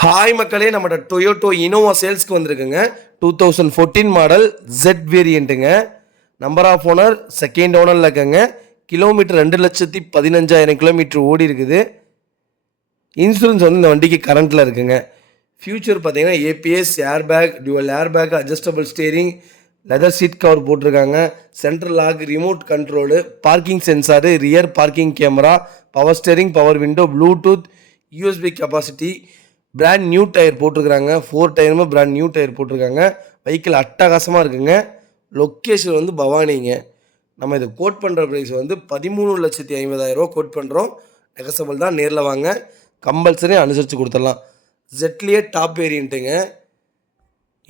Hi மக்களே, நம்ம Toyota Innova சேல்ஸ்க்கு வந்திருக்குங்க. 2014 மாடல் Z வேரியண்ட்டுங்க. நம்பர் ஆஃப் ஓனர் செகண்ட் ஓனரில் இருக்குங்க. கிலோமீட்டர் 2,15,000 கிலோமீட்டர் ஓடி இருக்குது. இன்சூரன்ஸ் வந்து இந்த வண்டிக்கு கரண்ட்டில் இருக்குங்க. ஃபியூச்சர் பார்த்தீங்கன்னா ABS, airbag, dual airbag, adjustable steering, leather seat cover போட்டிருக்காங்க. Central lock, remote control, parking sensor, rear parking camera, power steering, power window, Bluetooth, USB capacity, brand new tyre போட்டிருக்கிறாங்க. 4 டயருமே பிராண்ட் நியூ டயர் போட்டிருக்காங்க. Vehicle அட்டகாசமாக இருக்குங்க. Location வந்து பவானிங்க. நம்ம இது code பண்ணுற ப்ரைஸ் வந்து 13,50,000 கோட் பண்ணுறோம். நெகசபிள் தான், நேரில் வாங்க, கம்பல்சரி அனுசரித்து கொடுத்துடலாம். ஜெட்லேயே டாப் வேரியண்ட்டுங்க.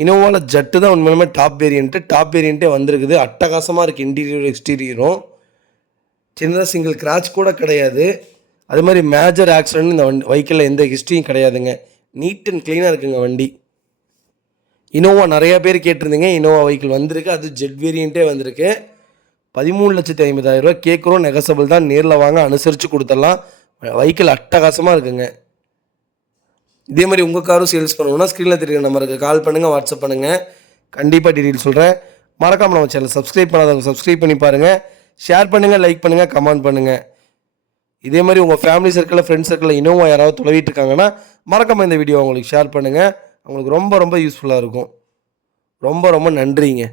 இனோவாவில் ஜெட்டு தான் உண்மையுமே டாப் வேரியண்ட்டு. டாப் வேரியண்ட்டே வந்திருக்குது. அட்டகாசமாக இருக்குது. இன்டீரியர் எக்ஸ்டீரியரும் சின்னதாக சிங்கிள் கிராச் கூட கிடையாது. அது மாதிரி மேஜர் ஆக்சிடென்ட் இந்த வெஹிக்கிளில் எந்த ஹிஸ்ட்ரியும் கிடையாதுங்க. நீட் அண்ட் க்ளீனாக இருக்குங்க வண்டி. இனோவா நிறையா பேர் கேட்டிருந்தீங்க. இனோவா வெஹிக்கிள் வந்திருக்கு. அது ஜெட் வேரியண்ட்டே வந்திருக்கு. 13,50,000 கேட்குறோம். நெகசபிள் தான், நேரில் வாங்க, அனுசரித்து கொடுத்துடலாம். வெஹிக்கிள் அட்டகாசமாக இருக்குங்க. இதே மாதிரி உங்கள் காரும் சேல்ஸ் பண்ணணும்னா ஸ்க்ரீனில் தெரியுற நம்பருக்கு கால் பண்ணுங்கள், வாட்ஸ்அப் பண்ணுங்கள். கண்டிப்பாக டீட்டெயில் சொல்கிறேன். மறக்காமல் நம்ம சேனல் சப்ஸ்கிரைப் பண்ணாதவங்க சப்ஸ்கிரைப் பண்ணி பாருங்கள். ஷேர் பண்ணுங்கள், லைக் பண்ணுங்கள், கமெண்ட் பண்ணுங்கள். இதே மாதிரி உங்கள் ஃபேமிலி சர்க்கிளில், ஃப்ரெண்ட்ஸ் சர்க்கிளில் இனோவா யாராவது தொலைவிட்டு இருக்காங்கன்னா மறக்காமல் இந்த வீடியோ அவங்களுக்கு ஷேர் பண்ணுங்கள். அவங்களுக்கு ரொம்ப ரொம்ப யூஸ்ஃபுல்லாக இருக்கும். ரொம்ப ரொம்ப நன்றிங்க.